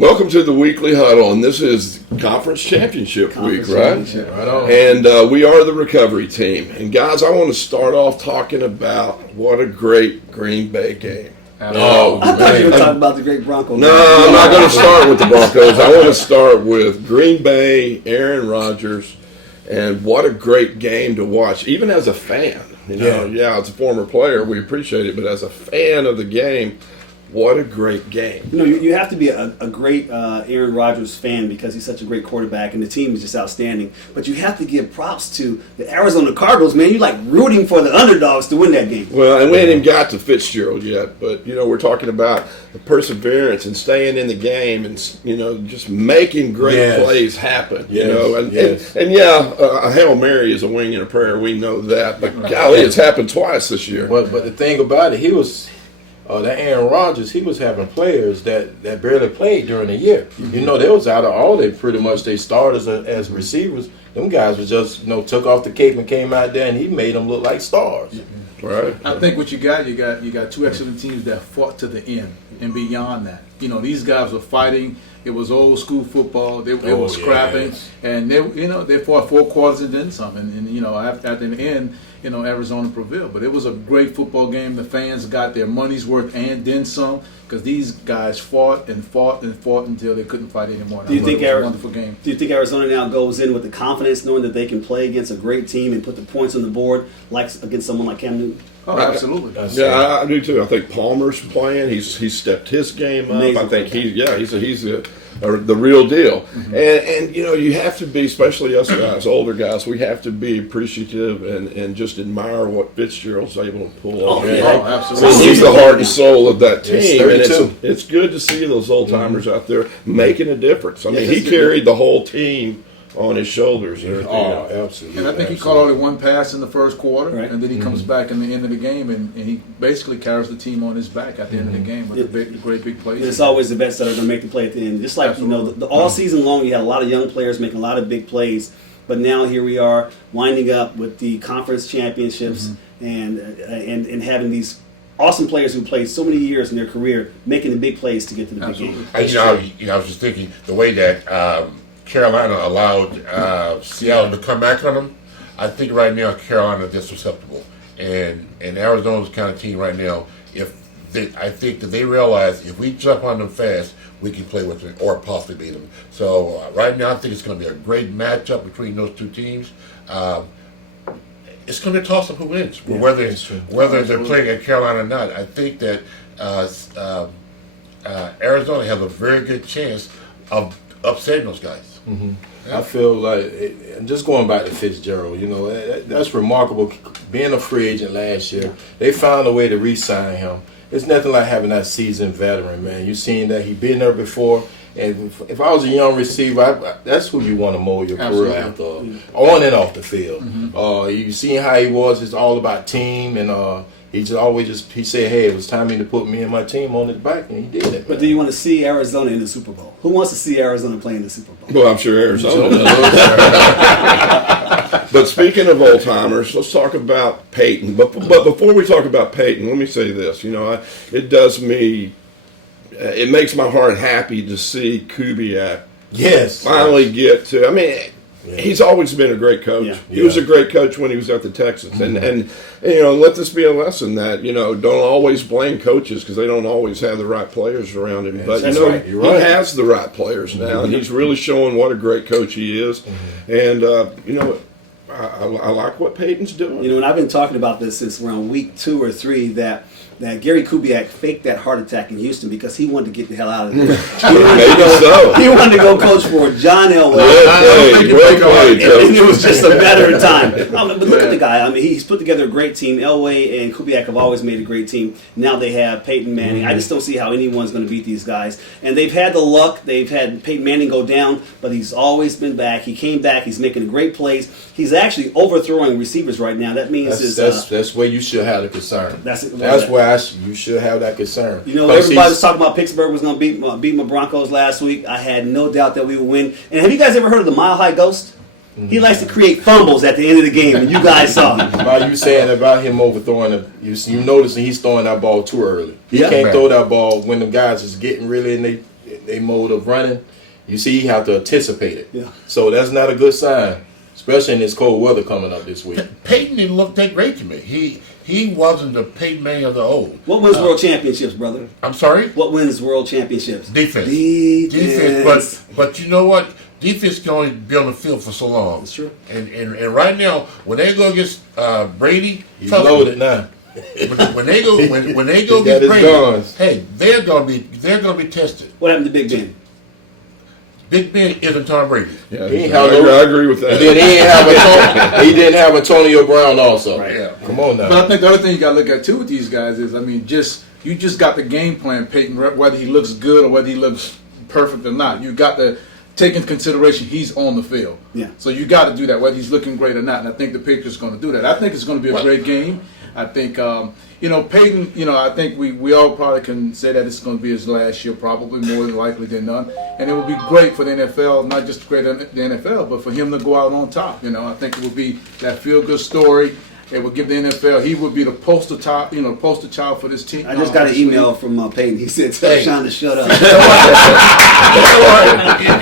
Welcome to the weekly huddle, and this is conference championship week, right? Right on. And we are the recovery team. And guys, I want to start off talking about what a great Green Bay game. Oh, I thought you were talking about the great Broncos. No, I'm not going to start with the Broncos. I want to start with Green Bay, Aaron Rodgers, and what a great game to watch, even as a fan. Yeah, as a former player, we appreciate it, but as a fan of the game, what a great game. You have to be a great Aaron Rodgers fan because he's such a great quarterback and the team is just outstanding. But you have to give props to the Arizona Cardinals, man. You're like rooting for the underdogs to win that game. Well, and we hadn't even got to Fitzgerald yet, but, we're talking about the perseverance and staying in the game and, just making great plays happen. A Hail Mary is a wing and a prayer. We know that. But, golly, it's happened twice this year. But the thing about it, that Aaron Rodgers, he was having players that barely played during the year. Mm-hmm. They was out of all they starters as receivers. Them guys was just took off the cape and came out there and he made them look like stars. Mm-hmm. Right. I think what you got two excellent teams that fought to the end and beyond that. These guys were fighting. It was old school football. They were scrapping, and they fought 4 quarters and then some. And after the end, Arizona prevailed. But it was a great football game. The fans got their money's worth and then some because these guys fought and fought and fought until they couldn't fight anymore. Do you think it was a wonderful game? Do you think Arizona now goes in with the confidence knowing that they can play against a great team and put the points on the board like against someone like Cam Newton? Oh, absolutely. I do too. I think Palmer's playing. He's stepped his game up. Amazing. I think he's the real deal. Mm-hmm. And you have to be, especially us guys, older guys, we have to be appreciative and just admire what Fitzgerald's able to pull off. Absolutely. He's the heart and soul of that team, and too. it's good to see those old timers out there making a difference. I mean, he carried the whole team on his shoulders. Absolutely. And I think he caught only one pass in the first quarter, right. and then he comes back in the end of the game, and he basically carries the team on his back at the end of the game with the great big plays. It's always the best that are going to make the play at the end. Just like, all season long, you had a lot of young players making a lot of big plays, but now here we are winding up with the conference championships and having these awesome players who played so many years in their career making the big plays to get to the big game. I was just thinking the way that Carolina allowed Seattle to come back on them. I think right now Carolina is just susceptible, and Arizona's the kind of team right now. I think that they realize if we jump on them fast, we can play with them or possibly beat them. So right now, I think it's going to be a great matchup between those two teams. It's going to be a toss-up who wins, whether they're playing at Carolina or not. I think that Arizona has a very good chance of upsetting those guys. Mm-hmm. Yeah. I feel like, just going back to Fitzgerald, that's remarkable. Being a free agent last year, they found a way to re-sign him. It's nothing like having that seasoned veteran, man. You've seen that he's been there before. And if I was a young receiver, that's who you want to mold your career after, on and off the field. Mm-hmm. You seen how he was. It's all about team, and he said, hey, it was time to put me and my team on his back, and he did it. But do you want to see Arizona in the Super Bowl? Who wants to see Arizona play in the Super Bowl? Well, I'm sure Arizona does. But speaking of old timers, let's talk about Peyton. But before we talk about Peyton, let me say this. It makes my heart happy to see Kubiak finally get to. I mean, he's always been a great coach. Yeah. He was a great coach when he was at the Texans. Mm-hmm. And let this be a lesson that, don't always blame coaches because they don't always have the right players around him. But, he has the right players now, and he's really showing what a great coach he is. Mm-hmm. And, I like what Peyton's doing. And I've been talking about this since around week 2 or 3 that Gary Kubiak faked that heart attack in Houston because he wanted to get the hell out of there. He wanted to go coach for John Elway. And it was just a matter of time. But look at the guy. I mean, he's put together a great team. Elway and Kubiak have always made a great team. Now they have Peyton Manning. I just don't see how anyone's going to beat these guys. And they've had the luck. They've had Peyton Manning go down, but he's always been back. He came back. He's making great plays. He's actually overthrowing receivers right now. That means that's where you should have the concern. That's where you should have that concern. Everybody was talking about Pittsburgh was going to beat my Broncos last week. I had no doubt that we would win. And have you guys ever heard of the Mile High Ghost? He likes to create fumbles at the end of the game, and you guys saw him. About you saying about him overthrowing you noticing he's throwing that ball too early. He can't throw that ball when the guys is getting really and their mode of running, you see, you have to anticipate it. Yeah. So that's not a good sign, especially in this cold weather coming up this week. Peyton didn't look that great to me. He wasn't the Peyton Manning of the old. What wins world championships, brother? I'm sorry? What wins world championships? Defense. Defense. But you know what? Defense can only be on the field for so long. That's true. And right now, when they go against Brady, He's loaded now. When they go He got against his Brady, guns. hey, they're gonna be tested. What happened to Big Ben? Big Ben isn't Tom Brady. Yeah, He ain't I agree with that. And then he didn't have Antonio Brown also. Right. Yeah. Come on now. But I think the other thing you got to look at too with these guys is, I mean, you just got the game plan, Peyton, whether he looks good or whether he looks perfect or not. You got to take into consideration he's on the field. Yeah. So you got to do that, whether he's looking great or not. And I think the Patriots are going to do that. I think it's going to be a great game. I think, Peyton, I think we all probably can say that it's going to be his last year, probably more than likely than none. And it would be great for the NFL, not just great for the NFL, but for him to go out on top. I think it would be that feel-good story. It would give the NFL, he would be the poster child for this team. I just got an email from Peyton. He said, tell Sean to shut up.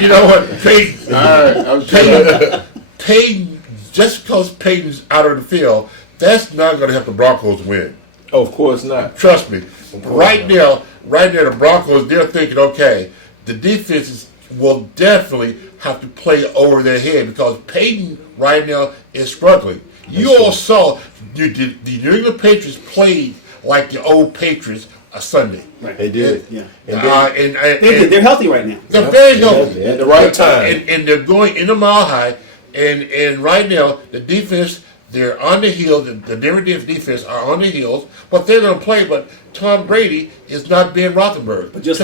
You know what? Peyton. All right. Peyton. Just because Peyton's out of the field, that's not going to help the Broncos win. Oh, of course not. Trust me. Right now, the Broncos, they're thinking, okay, the defenses will definitely have to play over their head because Peyton right now is struggling. You all saw the New England Patriots played like the old Patriots a Sunday. Right. They did. Yeah. And They're healthy right now. They're very healthy. At the right time. And they're going in the mile high. And right now, the defense, they're on the heels. The Denver defense are on the heels, but they're going to play. But Tom Brady is not Ben Roethlisberger. But just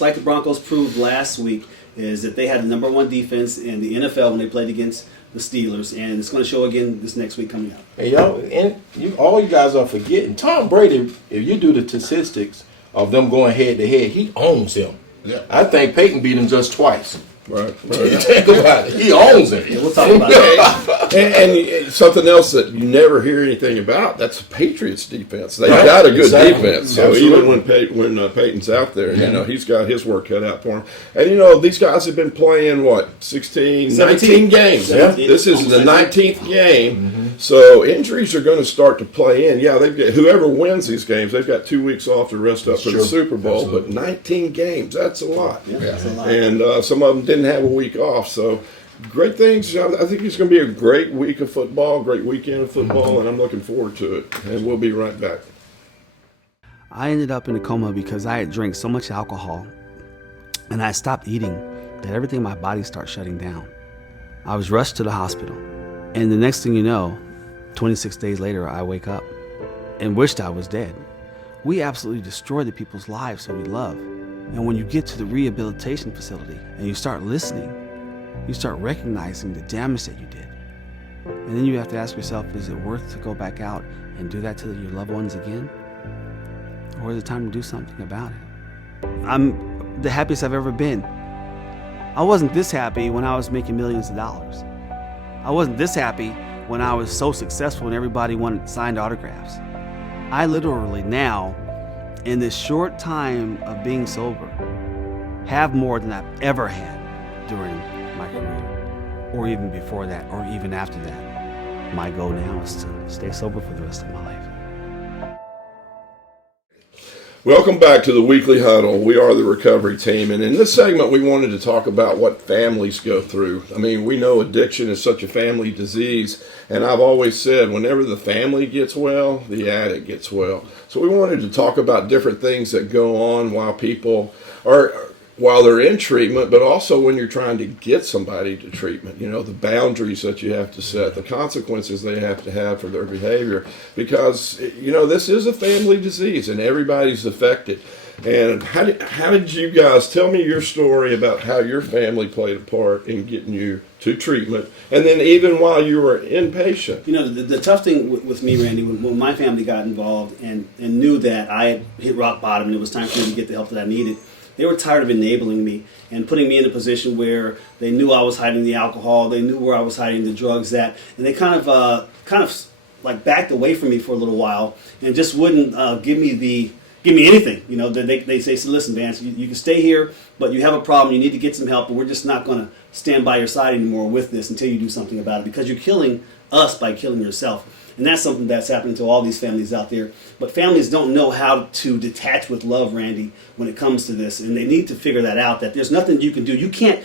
like the Broncos proved last week, is that they had the number one defense in the NFL when they played against the Steelers, and it's going to show again this next week coming up. And all you guys are forgetting, Tom Brady, if you do the statistics of them going head to head, he owns him. Yeah. I think Peyton beat him just twice. Right. Think about it. He owns it. Yeah, we'll talk about that. And something else that you never hear anything about, that's the Patriots defense. They've got a good defense. So even when Peyton's out there, he's got his work cut out for him. And these guys have been playing 19 games. Yeah. This is the 19th game. Mm-hmm. So injuries are going to start to play in. Yeah, whoever wins these games, they've got 2 weeks off to rest up for the Super Bowl. Absolutely. But 19 games, that's a lot. Yeah, that's a lot. And some of them didn't have a week off, so great things. I think it's going to be a great week of football, great weekend of football, and I'm looking forward to it. And we'll be right back. I ended up in a coma because I had drank so much alcohol and I stopped eating that everything in my body started shutting down. I was rushed to the hospital, and the next thing you know, 26 days later, I wake up and wished I was dead. We absolutely destroy the people's lives that we love. And when you get to the rehabilitation facility and you start listening, you start recognizing the damage that you did. And then you have to ask yourself, is it worth to go back out and do that to your loved ones again? Or is it time to do something about it? I'm the happiest I've ever been. I wasn't this happy when I was making millions of dollars. I wasn't this happy when I was so successful and everybody wanted signed autographs. I literally now, in this short time of being sober, have more than I've ever had during my career, or even before that, or even after that. My goal now is to stay sober for the rest of my life. Welcome back to the Weekly Huddle. We are the recovery team, and in this segment we wanted to talk about what families go through. I mean, we know addiction is such a family disease, and I've always said whenever the family gets well, the addict gets well. So we wanted to talk about different things that go on while they're in treatment, but also when you're trying to get somebody to treatment, the boundaries that you have to set, the consequences they have to have for their behavior, because, this is a family disease and everybody's affected. And how did you guys tell me your story about how your family played a part in getting you to treatment, and then even while you were inpatient? The tough thing with me, Randy, when my family got involved and knew that I had hit rock bottom and it was time for me to get the help that I needed, they were tired of enabling me and putting me in a position where they knew I was hiding the alcohol, they knew where I was hiding the drugs at, and they kind of backed away from me for a little while and just wouldn't give me give me anything. You know, they say, so listen, Vance, you can stay here, but you have a problem. You need to get some help, but we're just not going to stand by your side anymore with this until you do something about it, because you're killing us by killing yourself. And that's something that's happening to all these families out there. But families don't know how to detach with love, Randy, when it comes to this, and they need to figure that out. That there's nothing you can do. You can't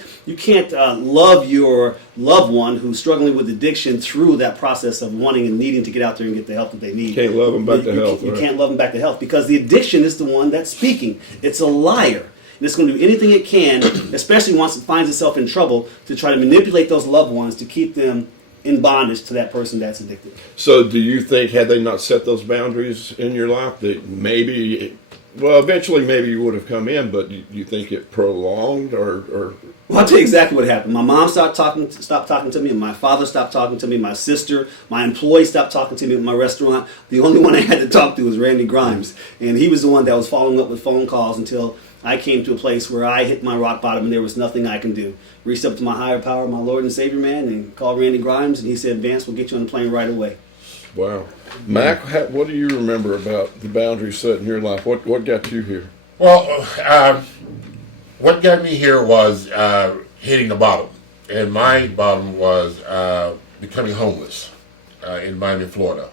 love your loved one who's struggling with addiction through that process of wanting and needing to get out there and get the help that they need. You can't love them back to health. You can't love them back to health, because the addiction is the one that's speaking. It's a liar. And it's going to do anything it can, especially once it finds itself in trouble, to try to manipulate those loved ones to keep them in bondage to that person that's addicted. So do you think, had they not set those boundaries in your life, that maybe, well, eventually maybe you would have come in, but you think it prolonged or? Well, I'll tell you exactly what happened. My mom stopped talking to me, and my father stopped talking to me, my sister, my employee stopped talking to me at my restaurant. The only one I had to talk to was Randy Grimes, and he was the one that was following up with phone calls until I came to a place where I hit my rock bottom and there was nothing I can do. Reached up to my higher power, my Lord and Savior, man, and called Randy Grimes, and he said, Vance, we'll get you on the plane right away. Wow. Mac, what do you remember about the boundaries set in your life? What got you here? Well, what got me here was hitting the bottom. And my bottom was becoming homeless in Miami, Florida.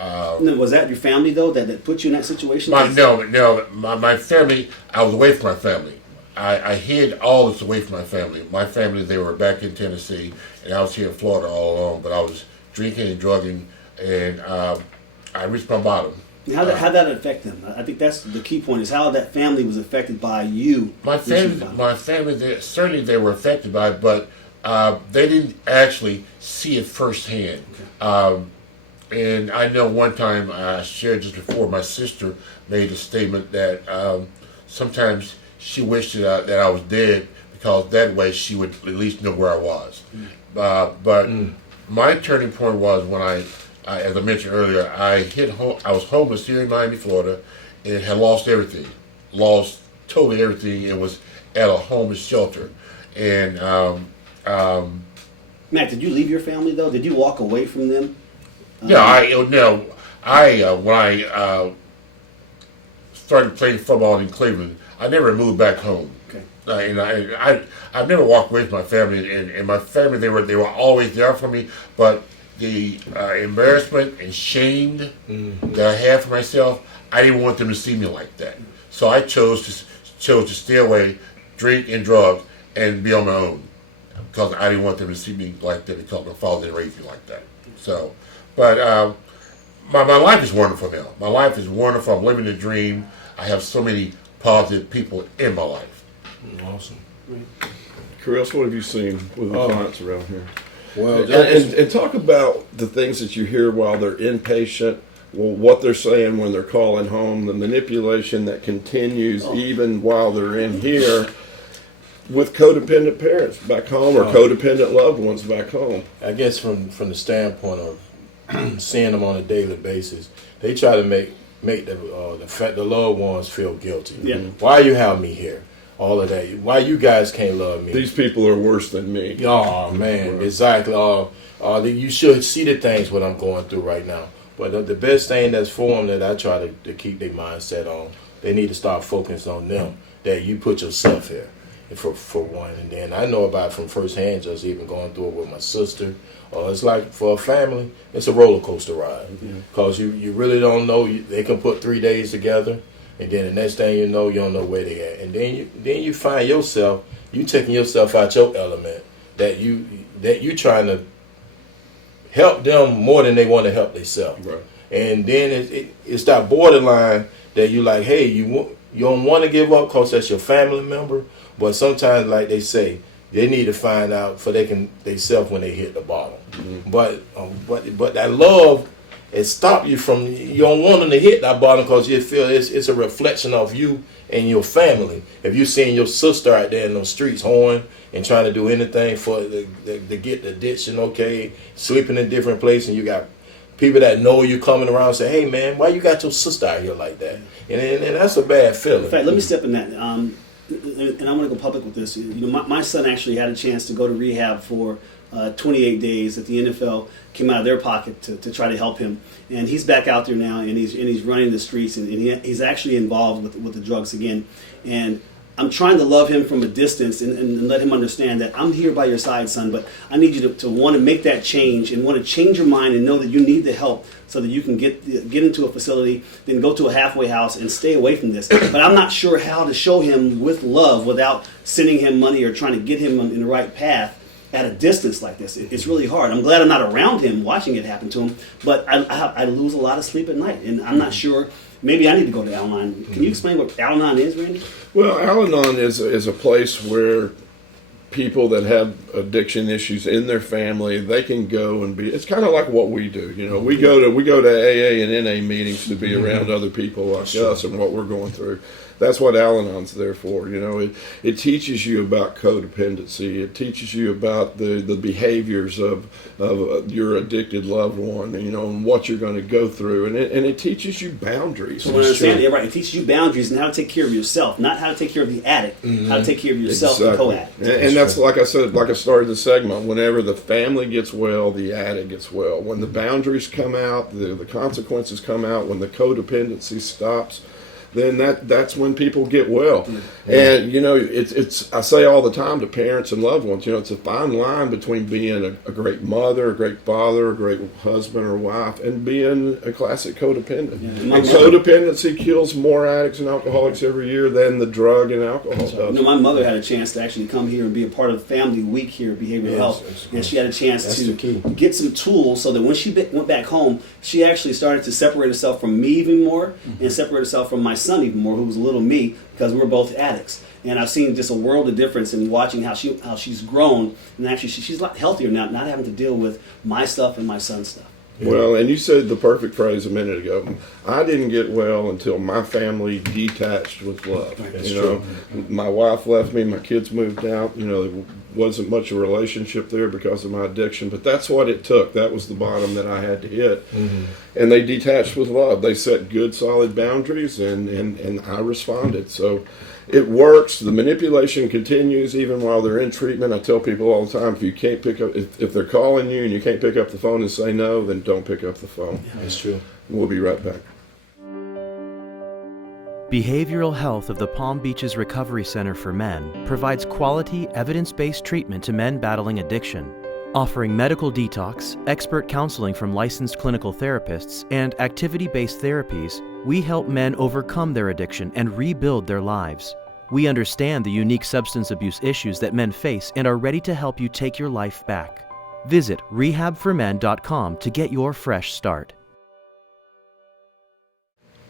Was that your family, though, that put you in that situation? No. My family, I was away from my family. I hid all this away from my family. My family, they were back in Tennessee, and I was here in Florida all along. But I was drinking and drugging, and I reached my bottom. How did that affect them? I think that's the key point, is how that family was affected by you. My family, they were affected by it, but they didn't actually see it firsthand. Okay. And I know one time, I shared just before, my sister made a statement that sometimes she wished that I was dead, because that way she would at least know where I was. But my turning point was when I, as I mentioned earlier, I was homeless here in Miami, Florida, and had lost everything. Lost totally everything, and was at a homeless shelter. And Matt, did you leave your family, though? Did you walk away from them? When I started playing football in Cleveland, I never moved back home. Okay. And I never walked away from my family, and my family, they were always there for me. But the embarrassment and shame that I had for myself, I didn't want them to see me like that. So I chose to stay away, drink and drugs, and be on my own, because I didn't want them to see me like that, because my father didn't raise me like that. So. But my life is wonderful now. My life is wonderful. I'm living the dream. I have so many positive people in my life. Awesome. Chris, what have you seen with the clients around here? Well, and talk about the things that you hear while they're inpatient, well, what they're saying when they're calling home, the manipulation that continues even while they're in here, with codependent parents back home, or codependent loved ones back home. I guess from the standpoint of seeing them on a daily basis, they try to make the loved ones feel guilty. Yeah. Why you have me here? All of that. Why you guys can't love me? These people are worse than me. Oh man, exactly. You should see the things what I'm going through right now. But the best thing that's for them, that I try to keep their mindset on, they need to start focusing on them. That you put yourself here, for one. And then I know about it from firsthand, just even going through it with my sister. It's like, for a family, it's a roller coaster ride, because you really don't know. They can put 3 days together, and then the next thing you know, you don't know where they at, and then you find yourself, you taking yourself out your element, that you trying to help them more than they want to help themselves, right. And then it's that borderline that you like, hey, you don't want to give up because that's your family member, but sometimes, like they say, they need to find out for themselves when they hit the bottom. Mm-hmm. But that love, it stop you from, you don't want them to hit that bottom, because you feel it's a reflection of you and your family. If you seeing your sister out there in those streets hoeing and trying to do anything to get the addiction, okay, sleeping in different places, and you got people that know you coming around and say, hey man, why you got your sister out here like that? And that's a bad feeling. In fact, let me step in that. And I want to go public with this. You know, my son actually had a chance to go to rehab for 28 days that the NFL came out of their pocket to try to help him. And he's back out there now, and he's running the streets, and he's actually involved with the drugs again. And I'm trying to love him from a distance and let him understand that I'm here by your side, son, but I need you to want to make that change and want to change your mind and know that you need the help so that you can get into a facility, then go to a halfway house and stay away from this. But I'm not sure how to show him with love without sending him money or trying to get him in the right path at a distance like this. It's really hard. I'm glad I'm not around him watching it happen to him, but I lose a lot of sleep at night, and I'm not sure. Maybe I need to go to Al-Anon. Can you explain what Al-Anon is, Randy? Well, Al-Anon is a place where people that have addiction issues in their family, they can go and be. It's kind of like what we do. You know, we go to AA and NA meetings to be around other people like us and what we're going through. That's what Al-Anon's there for. You know, it teaches you about codependency. It teaches you about the behaviors of your addicted loved one. You know, and what you're going to go through, and it teaches you boundaries. So when I understand it, right? It teaches you boundaries and how to take care of yourself, not how to take care of the addict. How to take care of yourself and co-addict. And that's like I said, like I started the segment. Whenever the family gets well, the addict gets well. When the boundaries come out, the consequences come out. When the codependency stops, then that's when people get well. And you know, it's I say all the time to parents and loved ones, you know, it's a fine line between being a great mother, a great father, a great husband or wife, and being a classic codependent. And codependency kills more addicts and alcoholics every year than the drug and alcohol does. You know, my mother had a chance to actually come here and be a part of Family Week here at Behavioral Health, and she had a chance to get some tools so that when she went back home, she actually started to separate herself from me even more, and separate herself from my son even more, who was a little me, because we're both addicts. And I've seen just a world of difference in watching how she's grown, and actually she's a lot healthier now, not having to deal with my stuff and my son's stuff. Well, and you said the perfect phrase a minute ago. I didn't get well until my family detached with love. That's true. My wife left me, my kids moved out. You know, there wasn't much of a relationship there because of my addiction, but that's what it took. That was the bottom that I had to hit. And they detached with love. They set good, solid boundaries, and I responded. So it works. The manipulation continues even while they're in treatment. I tell people all the time, if you can't pick up, if they're calling you and you can't pick up the phone and say no, then don't pick up the phone. That's true. We'll be right back. Behavioral Health of the Palm Beaches Recovery Center for Men provides quality, evidence-based treatment to men battling addiction. Offering medical detox, expert counseling from licensed clinical therapists, and activity-based therapies, we help men overcome their addiction and rebuild their lives. We understand the unique substance abuse issues that men face and are ready to help you take your life back. Visit rehabformen.com to get your fresh start.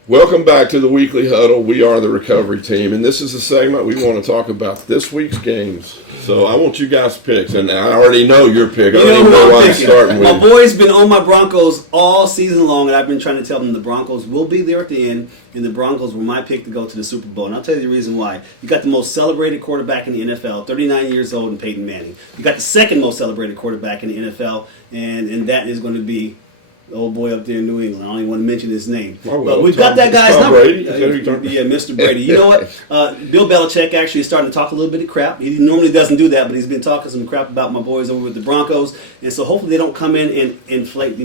Welcome back to the Weekly Huddle. We are the recovery team, and this is a segment we want to talk about this week's games. So I want you guys' picks, and I already know your pick. I don't even know why I'm starting with. My boy's been on my Broncos all season long, and I've been trying to tell them the Broncos will be there at the end, and the Broncos were my pick to go to the Super Bowl. And I'll tell you the reason why. You got the most celebrated quarterback in the NFL, 39 years old, and Peyton Manning. You got the second most celebrated quarterback in the NFL, and that is going to be the old boy up there in New England. I don't even want to mention his name. But we've got that guy's number. Yeah, Mr. Brady. You know what? Bill Belichick actually is starting to talk a little bit of crap. He normally doesn't do that, but he's been talking some crap about my boys over with the Broncos. And so hopefully they don't come in and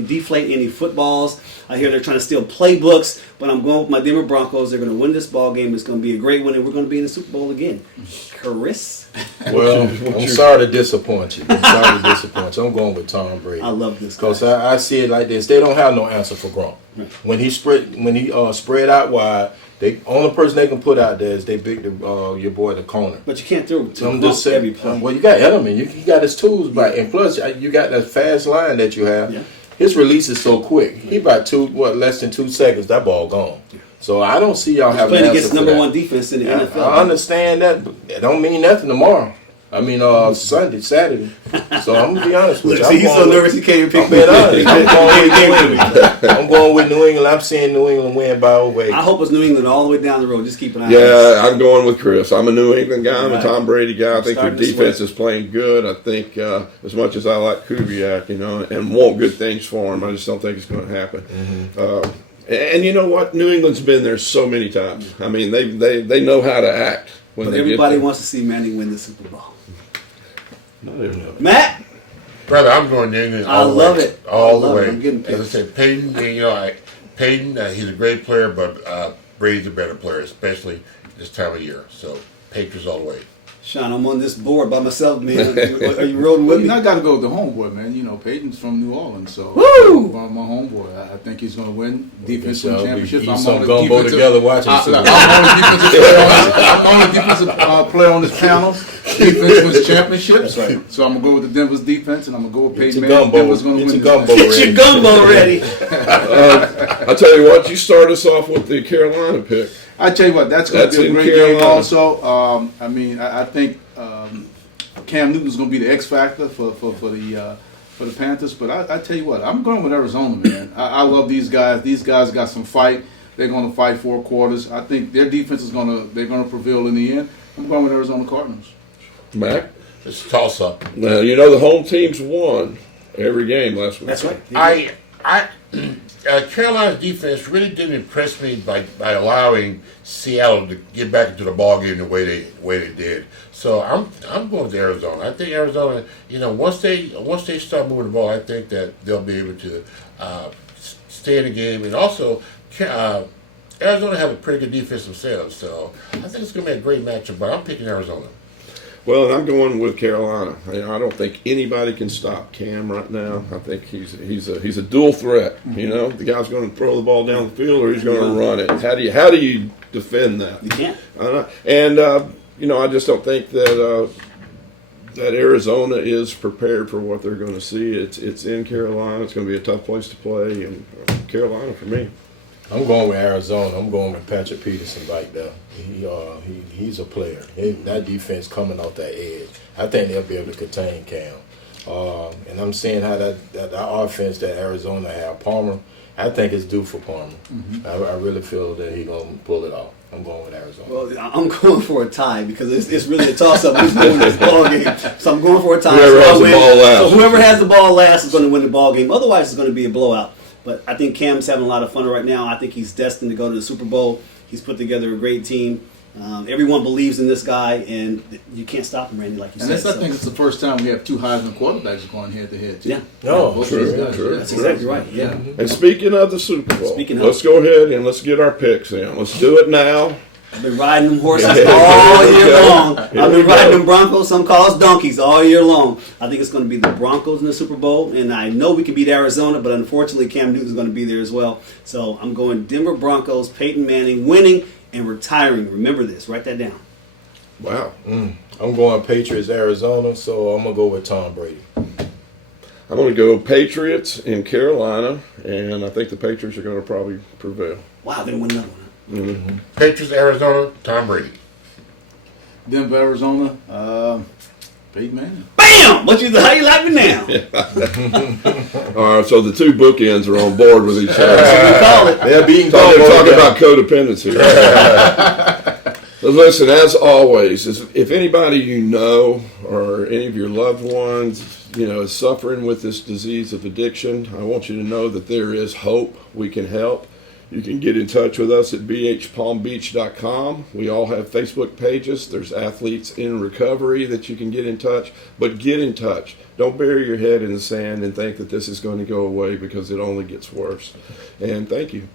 deflate any footballs. I hear they're trying to steal playbooks, but I'm going with my Denver Broncos. They're going to win this ball game. It's going to be a great win, and we're going to be in the Super Bowl again. Chris? Well, I'm sorry to disappoint you. I'm going with Tom Brady. I love this because I see it like this. They don't have no answer for Gronk. Right. When he spread out wide, the only person they can put out there is they big your boy the corner. But you can't throw to I'm just saying. Well, you got Edelman. You got his tools back, and plus you got that fast line that you have. Yeah. His release is so quick. He about less than 2 seconds. That ball gone. Yeah. So I don't see y'all having playing against number one defense in the NFL. I understand that, but it don't mean nothing tomorrow. I mean, Saturday. So I'm gonna be honest with you. He's so nervous he can't even pick me. I'm going with New England. I'm seeing New England win by a way. I hope it's New England all the way down the road. Just keep an eye on it. Yeah, I'm going with Chris. I'm a New England guy. I'm a Tom Brady guy. I think their defense is playing good. I think as much as I like Kubiak, and want good things for him, I just don't think it's going to happen. Mm-hmm. And you know what? New England's been there so many times. I mean, they know how to act when but they everybody get there. wants to see Manning win the Super Bowl. No, Matt? Brother, I'm going to England. I love it. All the way. I'm getting As I said, Peyton, Peyton, he's a great player, but Brady's a better player, especially this time of year. So, Patriots all the way. Sean, I'm on this board by myself, man. Are you rolling with me? I got to go with the homeboy, man. You know, Peyton's from New Orleans, so Woo! my homeboy. I think he's going to win defensive championships. I'm on the gumbo together watching. I'm on the defensive player on this panel. Defense wins championships. That's right. So I'm going to go with the Denver's defense, and I'm going to go with Peyton. Denver's going to win Get your gumbo ready. I tell you what, you start us off with the Carolina pick. I tell you what, that's going to be a great game. Also, I think Cam Newton's going to be the X factor for the Panthers. But I tell you what, I'm going with Arizona, man. I love these guys. These guys got some fight. They're going to fight 4 quarters. I think their defense is going to prevail in the end. I'm going with Arizona Cardinals. Mac? It's a toss-up. Now, the home teams won every game last week. That's right. Carolina's defense really didn't impress me by allowing Seattle to get back into the ball game the way they did. So I'm going with Arizona. I think Arizona, once they start moving the ball, I think that they'll be able to stay in the game. And also, Arizona have a pretty good defense themselves. So I think it's going to be a great matchup. But I'm picking Arizona. Well, I'm going with Carolina. I don't think anybody can stop Cam right now. I think he's a dual threat. The guy's going to throw the ball down the field or he's going to run it. How do you defend that? You can't. And I just don't think that Arizona is prepared for what they're going to see. It's in Carolina. It's going to be a tough place to play, and Carolina for me. I'm going with Arizona. I'm going with Patrick Peterson right there. He's a player. That defense coming off that edge, I think they'll be able to contain Cam. And I'm seeing how that offense that Arizona have, Palmer, I think it's due for Palmer. Mm-hmm. I really feel that he's going to pull it off. I'm going with Arizona. Well, I'm going for a tie because it's really a toss-up who's going to win this ball game. So I'm going for a tie. So whoever has the ball last is going to win the ball game. Otherwise, it's going to be a blowout. But I think Cam's having a lot of fun right now. I think he's destined to go to the Super Bowl. He's put together a great team. Everyone believes in this guy, and you can't stop him, Randy, like you said. I think it's the first time we have 2 Heisman quarterbacks going head-to-head, too. Yeah. True. That's exactly right, yeah. Mm-hmm. And speaking of the Super Bowl, let's go ahead and let's get our picks in. Let's do it now. I've been riding them horses all year long. I've been riding them Broncos, some call us donkeys, all year long. I think it's going to be the Broncos in the Super Bowl, and I know we can beat Arizona, but unfortunately Cam Newton's going to be there as well. So I'm going Denver Broncos, Peyton Manning winning and retiring. Remember this. Write that down. Wow. I'm going Patriots, Arizona, so I'm going to go with Tom Brady. I'm going to go Patriots in Carolina, and I think the Patriots are going to probably prevail. Wow, they win another one. Mm-hmm. Patriots, Arizona, Tom Brady. Denver, Arizona, Peyton Manning. Bam! How you like me now? All right, so the 2 bookends are on board with each other. That's what we call it. They're being talking about codependency. But listen, as always, if anybody you know or any of your loved ones, is suffering with this disease of addiction, I want you to know that there is hope. We can help. You can get in touch with us at BHPalmBeach.com. We all have Facebook pages. There's athletes in recovery that you can get in touch. But get in touch. Don't bury your head in the sand and think that this is going to go away because it only gets worse. And thank you.